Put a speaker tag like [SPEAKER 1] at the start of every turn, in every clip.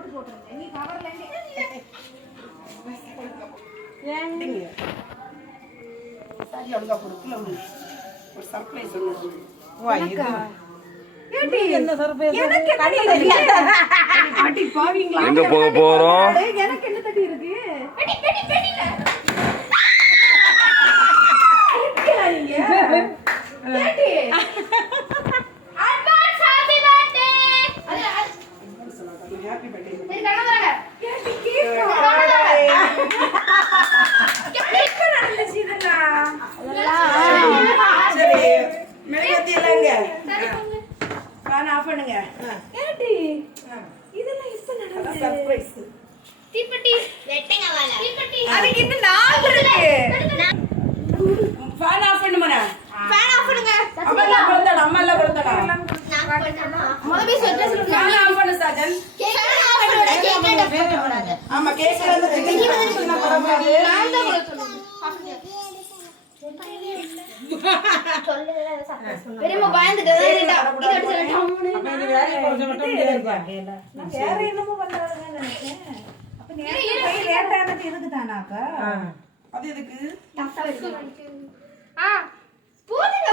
[SPEAKER 1] போட்டுருங்க. நீ கவர்ல
[SPEAKER 2] ஏங்க சாரி அழுகா போடுக்குள்ள ஒரு சர்ப்ரைஸ் ஒன்று. வா இது
[SPEAKER 1] ஏடி
[SPEAKER 2] என்ன சர்ப்ரைஸ்?
[SPEAKER 1] எனக்கு கண்ணி அடி பாவீங்களா?
[SPEAKER 3] எங்க போக போறோம்?
[SPEAKER 1] எனக்கு என்ன தட்டி இருக்கு? பெடி பெடி பெடில நீங்க ஏடி அட்வான்ஸ் ஹேப்பி பர்த்டே. அது
[SPEAKER 2] ஹேப்பி பர்த்டே.
[SPEAKER 1] சரி கண்ணவரங்க ஏடி கேக் கேக் நடந்துச்சு இதெல்லாம்.
[SPEAKER 2] சரி மெழுகுவர்த்தி இல்லங்க. ஃபேன் ஆஃப் பண்ணுங்க.
[SPEAKER 1] ஏடி இதெல்லாம் இப்ப நடந்துச்சு.
[SPEAKER 2] சர்ப்ரைஸ்.
[SPEAKER 1] தீப்பெட்டி வெட்டங்க வாங்க. தீப்பெட்டி அதுக்கு இன்னும் நாள் இருக்கு.
[SPEAKER 2] ஃபேன் ஆஃப் பண்ணுமா?
[SPEAKER 1] ஃபேன் ஆஃப் பண்ணுங்க.
[SPEAKER 2] அம்மா எல்லாம் கொடுத்தடா, அம்மா எல்லாம் கொடுத்தடா.
[SPEAKER 1] நான் பண்ணமா முதல்ல சொல்ல சொல்லுங்க.
[SPEAKER 2] ஃபேன் ஆஃப் பண்ணு சாஜன்.
[SPEAKER 1] கேக் ஆஃப் பண்ணுடா. கேக் ஆஃப் பண்ணக்கூடாது.
[SPEAKER 2] ஆமா கேக்ல வந்து சிக்கன் சொன்னா பரவாயில்லை.
[SPEAKER 1] நான் தான் உங்களுக்கு சொல்லுங்க. ஆஃப் பண்ணுங்க. சொல்லல சர்ப்ரைஸ் பண்ணு. பெரியம்மா பயந்துட்டே இருந்தா. இத அடிச்சு டம்னு.
[SPEAKER 2] அப்ப இது வேற கொஞ்சம் மட்டும் இருக்கா?
[SPEAKER 4] நான் வேற என்னமோ பண்றாங்கன்னு நினைச்சேன். அப்ப நேரே கை லேட் ஆனது இதுக்கு தானாக்கா?
[SPEAKER 2] அது எதுக்கு?
[SPEAKER 1] ஆ போடுங்க.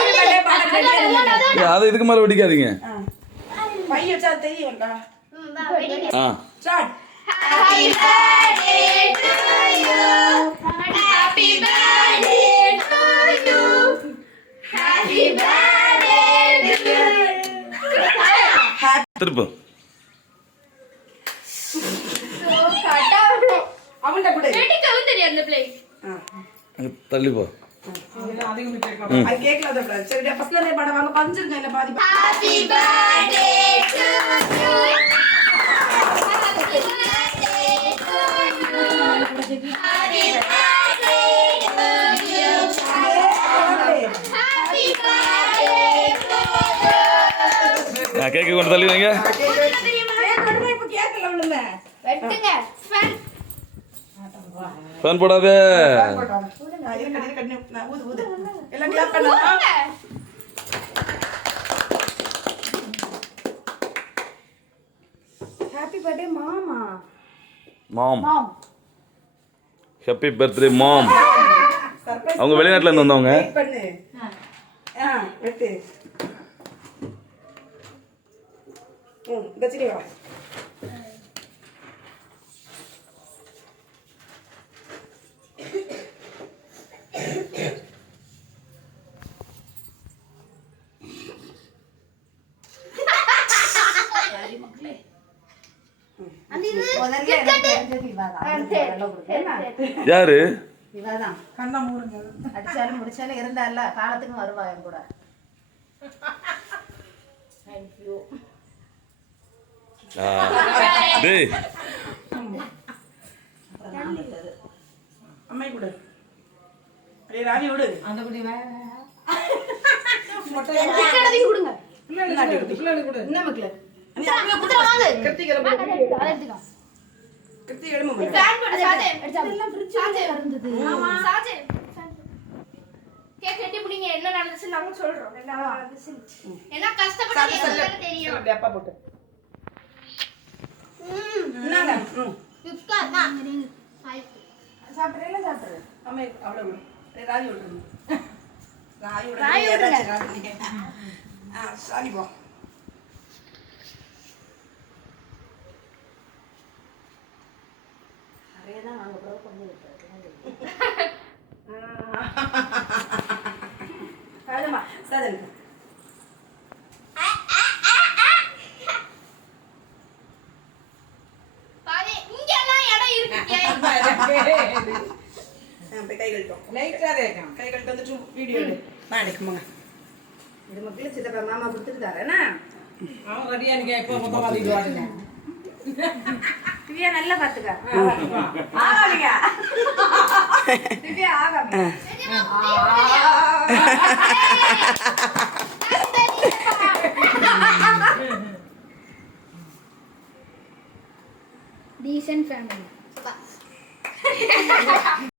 [SPEAKER 3] அதை இதுக்கு மேல வெடிக்காதீங்க.
[SPEAKER 2] பை வச்சா தெரியும்டா.
[SPEAKER 3] ஆ
[SPEAKER 2] start.
[SPEAKER 1] Happy birthday to you. Happy birthday to you. Happy birthday to you.
[SPEAKER 3] திருப்பு.
[SPEAKER 1] So கடவுளே.
[SPEAKER 2] அவன்ட குடு.
[SPEAKER 1] வெட்டிக்கவும் தெரியாது அந்த பிளே.
[SPEAKER 3] அங்க தள்ளி போ.
[SPEAKER 2] அது கேக்ல அத பிளே. சரி ஃபர்ஸ்ட்ல இருந்தே பாட வாங்க. பஞ்சிருங்க இல்ல பாதி.
[SPEAKER 1] Happy birthday to you. Happy birthday to you. Happy birthday to you.
[SPEAKER 3] கேக்கு கொண்டு தள்ளி வைங்க.
[SPEAKER 2] கேக் எடுங்க இப்ப கேக்ல விழுங்க.
[SPEAKER 1] வெட்டுங்க. ஃபேன்.
[SPEAKER 3] ஃபேன் போடாதே.
[SPEAKER 2] நான் ஊது ஊது. எல்லாம் கிளாப் பண்ணலாம்.
[SPEAKER 4] ஹாப்பி பர்த்டே மாமா.
[SPEAKER 3] Mom. Happy birthday mom.
[SPEAKER 2] Surprise.
[SPEAKER 3] அவங்க வெளிநாட்டுல இருந்து வந்தவங்க.
[SPEAKER 2] வெயிட் பண்ணு. வெட்டு. கச்சிரி வா.
[SPEAKER 1] அந்த இது
[SPEAKER 4] முதல்ல எனக்கு தெரிஞ்சது இவாதான். நல்லா கொடுத்தேன்.
[SPEAKER 3] யாரு?
[SPEAKER 4] இவாதான்.
[SPEAKER 2] கண்ணா மூடுங்க.
[SPEAKER 4] அடிச்சாலும் முடிச்சாலும் இருந்தால காலத்துக்கும் வருவா என் கூட. Thank you.
[SPEAKER 3] டேய்
[SPEAKER 2] அம்மை குடு. ஏய் ராணி விடு.
[SPEAKER 4] அந்த குடி
[SPEAKER 1] கடவி கொடுங்க.
[SPEAKER 2] பிள்ளைகளுக்கு குடு.
[SPEAKER 4] என்ன மக்களே?
[SPEAKER 2] நீ அப்படியே குடு.
[SPEAKER 1] வாங்க.
[SPEAKER 2] கிருத்திகரை
[SPEAKER 1] அதை
[SPEAKER 2] குடு.
[SPEAKER 1] எடுத்துக்கோ.
[SPEAKER 2] கிருத்திகை எடுமா.
[SPEAKER 1] ஃபேன் போடு சாஜே.
[SPEAKER 4] இதெல்லாம் ஃப்ரிட்ஜ்ல இருந்தது.
[SPEAKER 1] ஆமா சாஜே. கேக் கட்டி புடிங்க என்ன நடந்துச்சு நாங்க சொல்றோம். என்ன நடந்துச்சு. என்ன கஷ்டப்பட்டு எனக்கு தெரியும்.
[SPEAKER 2] அப்படி அப்பா போட்டு. என்னங்க?
[SPEAKER 1] கிஃப்ட் தான்.
[SPEAKER 4] சாப்பிடுறீங்களா சாப்பிடுற?
[SPEAKER 2] அம்மை அவ்வளவு விடு. ஏய் ராணி விடு. ராணி விடு.
[SPEAKER 1] ராணி விடுங்க.
[SPEAKER 2] சாரி போ.
[SPEAKER 4] நிறைய தான் வாங்க ப்ரோ கொஞ்சம் விட்டு.
[SPEAKER 2] ராஜம்மா சாதன்.
[SPEAKER 1] பாரு இங்க எல்லாம் இடம் இருக்கு.
[SPEAKER 2] கை கழட்டும்.
[SPEAKER 4] லைட்டா தேக்கம்.
[SPEAKER 2] கை கழட்டு வந்துட்டு வீடியோ எடு. நான் எடுக்குமாங்க.
[SPEAKER 4] இது மக்களே சித்தப்பா மாமா கொடுத்துட்டு தாரேனா?
[SPEAKER 5] அவன் ரெடியா நிக்க எப்போ மொத்தமா அதிகம் வாடுங்க.
[SPEAKER 4] திவ்யா நல்லா பாத்துக்க. ஆகாதீங்க. திவ்யா ஆகாதீங்க.
[SPEAKER 1] Decent family.